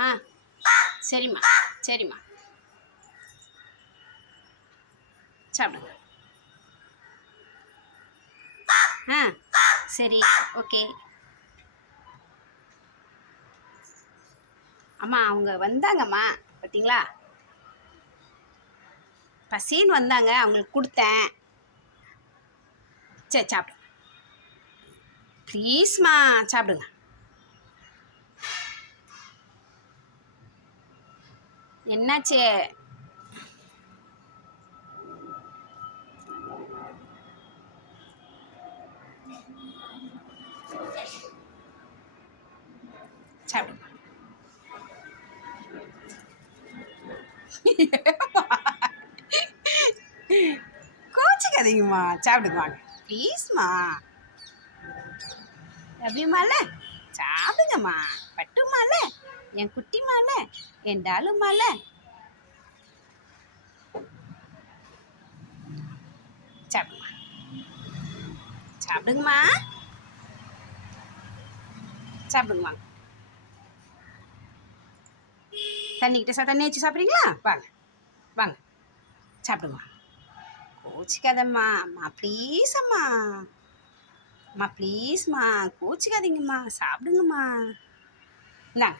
ஆ சரிம்மா சரிம்மா. சாப்பிடுங்க. ஆ சரி ஓகே. அம்மா அவங்க வந்தாங்கம்மா பார்த்தீங்களா? பசின்னு வந்தாங்க அவங்களுக்கு கொடுத்தேன். சரி சாப்பிடுங்க ப்ளீஸ்மா சாப்பிடுங்க. என்னாச்சு? சாப்பிடுங்க கோச்சிக்காதீங்கம்மா. சாப்பிடுங்க வாங்க ப்ளீஸ்மா ரவிமால சாப்பிடுங்கம்மா. பட்டுமால என் குட்டிமால என் டாலுமால சாப்பிடுமா? சாப்பிடுங்கம்மா. சாப்பிடுங்கம்மா. தண்ணிக்கிட்ட சா தண்ணி வச்சு சாப்பிட்றீங்களா? வாங்க வாங்க. சாப்பிடுங்கம்மா. கோச்சிக்காதம்மா. அம்மா ப்ளீஸ் அம்மா. அம்மா ப்ளீஸ்மா கோச்சிக்காதீங்கம்மா. சாப்பிடுங்கம்மா. இந்தாங்க.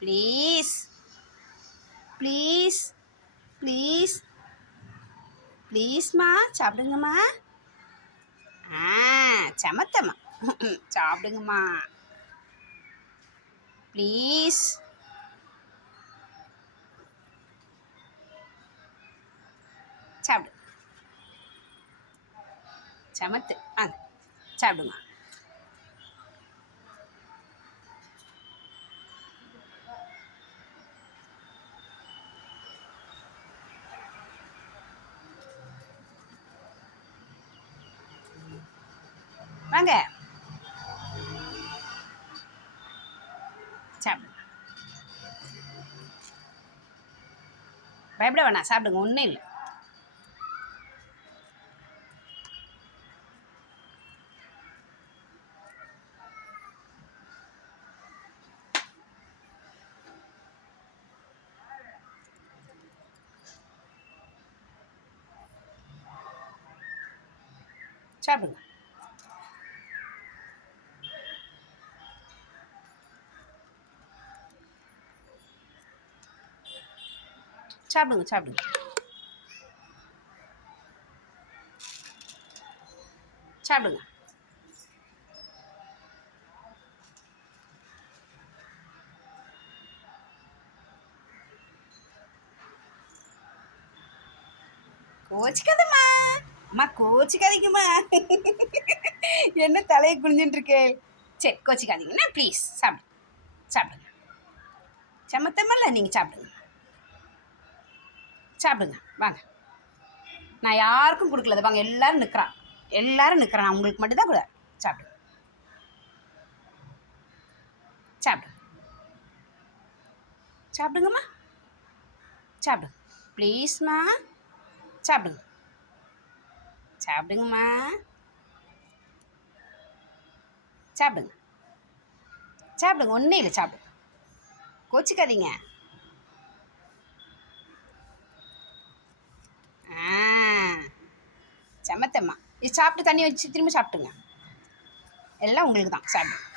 ப்ளீஸ் ப்ளீஸ் ப்ளீஸ் ப்ளீஸ்மா சாப்பிடுங்கம்மா. ஆ சமத்தம்மா சாப்பிடுங்கம்மா. ப்ளீஸ் சாப்பிடு. சமத்து. ஆ சாப்பிடுங்க வாங்க. சாப்பிடுங்க பயப்பட வேணாம் சாப்பிடுங்க ஒன்றும் இல்லை. சாப்பிடுங்க. சாப்பிடுங்க சாப்பிடுங்க. சாப்பிடுங்க. கோச்சிக்காதம்மா. அம்மா கோச்சிக்காதீங்கம்மா. என்ன தலையை குனிஞ்சுட்டு இருக்கே சரி கோச்சிக்காதீங்கண்ணா ப்ளீஸ் சாப்பிடு சாப்பிடுங்க. சமத்தமில்ல நீங்கள் சாப்பிடுங்க. சாப்பிடுங்க. வாங்க. நான் யாருக்கும் கொடுக்கல. வாங்க எல்லாரும் நிற்கிறான் எல்லாரும் நிற்கிறான் நான் உங்களுக்கு மட்டும்தான் கூட சாப்பிடுங்க சாப்பிடு. சாப்பிடுங்கம்மா. சாப்பிடுங்க ப்ளீஸ்மா சாப்பிடுங்க. சாப்பிடுங்கம்மா. சாப்பிடுங்க. சாப்பிடுங்க. ஒன்றும் இல்லை சாப்பிடுங்க கோச்சிக்காதீங்க. ஆ. செமத்தம்மா இது சாப்பிட்டு தண்ணி வச்சு திரும்ப சாப்பிட்டுங்க எல்லாம் உங்களுக்கு தான் சாப்பிடு.